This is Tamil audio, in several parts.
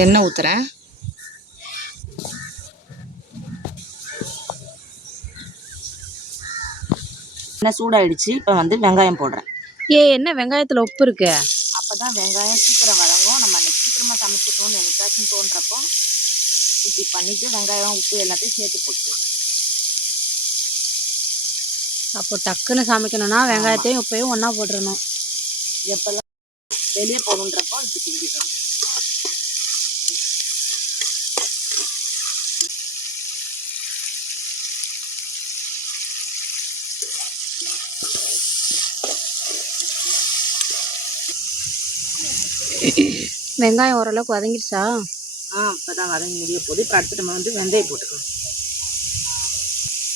எண்ணெய் ஊற்றுறேன். எண்ணெய் சூடாயிடுச்சு. இப்போ வந்து வெங்காயம் போடுறேன். என்ன வெங்காயத்தில் உப்பு இருக்கு? அப்போ தான் வெங்காயம் சீக்கிரம் வதங்கும். நம்ம சீக்கிரமாக சமைச்சிடணும்னு எனக்காச்சும் தோன்றப்போ இப்படி பண்ணிவிட்டு வெங்காயம் உப்பு எல்லாத்தையும் சேர்த்து போட்டுக்கலாம். அப்போ டக்குன்னு சமைக்கணும்னா வெங்காயத்தையும் உப்பையும் ஒன்றா போட்டுடணும். எப்போல்லாம் வெளியே போகணுன்றப்போ இப்படி செஞ்சிடணும். வெங்காயம் ஓரளவுக்கு வதங்கிடுச்சா? இப்போ தான் வதங்கி முடிய போகுது. இப்போ அடுத்து நம்ம வந்து வெந்தயம் போட்டுக்கலாம்.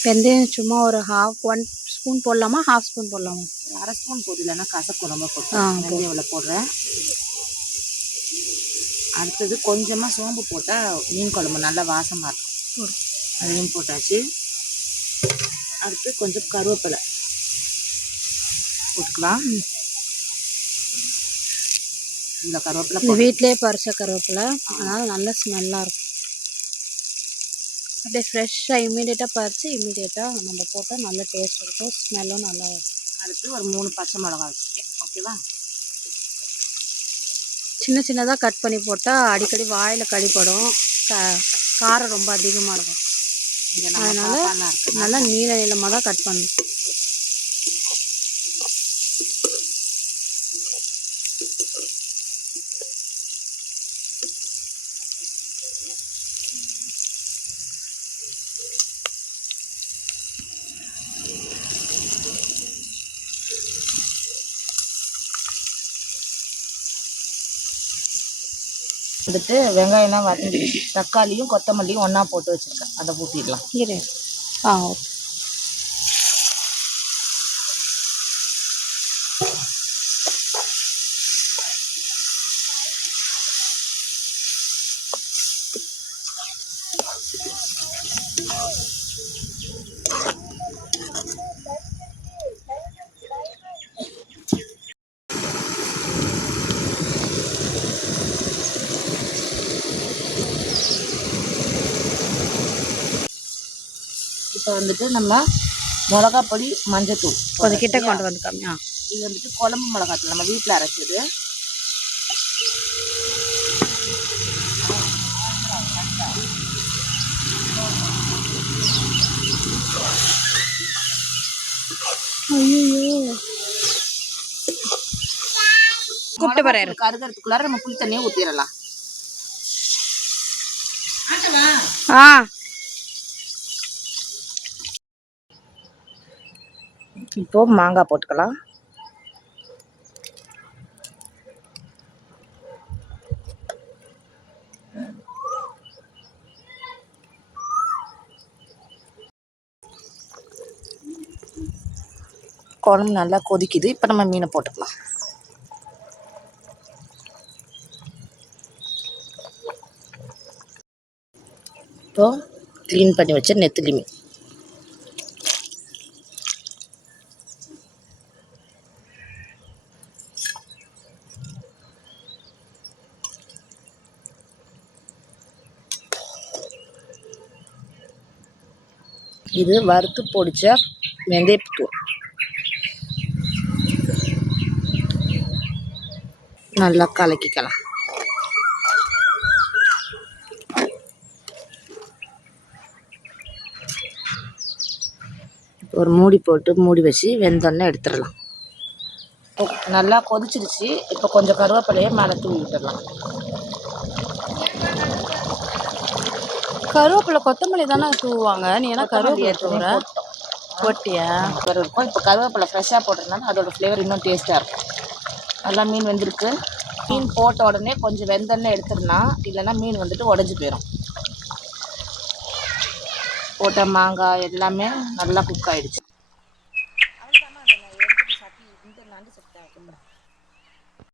வெந்தயம் சும்மா ஒரு 1 ஸ்பூன் போடலாமா? 1/2 ஸ்பூன் போடலாமா? ஒரு 1/2 ஸ்பூன் போது, இல்லைன்னா கசப்பு ரொம்ப போட்டு வெந்தயம் போடுறேன். அடுத்தது கொஞ்சமாக சோம்பு போட்டால் மீன் குழம்பு நல்லா வாசமாக இருக்கும். அதையும் போட்டாச்சு. அடுத்து கொஞ்சம் கருவேப்பிலை போட்டுக்கலாம். இந்த கருவேப்பிலை வீட்டிலே பறிச்ச கருவேப்பிலை, அதனால் நல்ல ஸ்மெல்லாக இருக்கும். அப்படியே ஃப்ரெஷ்ஷாக இமீடியட்டாக பறித்து இமீடியட்டாக நம்ம போட்டால் நல்ல டேஸ்ட் இருக்கும், ஸ்மெல்லும் நல்லா இருக்கும். அடுத்து ஒரு 3 பச்சை மிளகா வச்சுருக்கேன். ஓகேவா? சின்ன சின்னதாக கட் பண்ணி போட்டால் அடிக்கடி வாயில் கடிப்படும், காரம் ரொம்ப அதிகமாக இருக்கும். அதனால் நல்லா நீள நீளமாக தான் கட் பண்ணணும். வந்துட்டு வெங்காயம்லாம் வதங்கி தக்காளியும் கொத்தமல்லியும் ஒன்றா போட்டு வச்சுருக்கேன். அதை ஊற்றிடலாம். ஓகே. இப்போ வந்துட்டு நம்ம மிளகாப்பொடி, மஞ்சத்தூள் கொஞ்சம் கிட்ட கொண்டு வந்து காமியா. இது வந்துட்டு குழம்பு மிளகாத்தூள் நம்ம வீட்டில் அரைச்சது. கூப்பிட்டு போறாரு. கருகிறதுக்குள்ளார நம்ம புளி தண்ணியை ஊற்றிடலாம். இப்போ மாங்காய் போட்டுக்கலாம். குழம்பு நல்லா கொதிக்குது. இப்போ நம்ம மீனை போட்டுக்கலாம். இப்போ க்ளீன் பண்ணி வச்ச நெத்திலி மீன் இது வறுத்து பொடிச்ச வெந்தயத்தூள் நல்லா கலக்கிக்கலாம். ஒரு மூடி போட்டு மூடி வச்சு வெந்தோடனே எடுத்துடலாம். நல்லா கொதிச்சிருச்சு. இப்போ கொஞ்சம் கருவேப்பிலையை மேலே தூவி விட்டுடலாம். கருவேப்பிலை கொத்தமல்லி தானே தூவாங்க, நீ என்ன கருவேப்பிலை தூவுற? போட்டியா? இருக்கும். இப்போ கருவேப்பிலை ஃப்ரெஷ்ஷாக போட்டிருந்தாலும் அதோட ஃப்ளேவர் இன்னும் டேஸ்ட்டாக இருக்கும். நல்லா மீன் வெந்திருக்கு. மீன் போட்ட உடனே கொஞ்சம் வெந்தோடனே எடுத்துடலாம், இல்லைன்னா மீன் வந்துட்டு உடஞ்சி போயிடும். போட்ட மாங்காய் எல்லாமே நல்லா குக் ஆகிடுச்சு.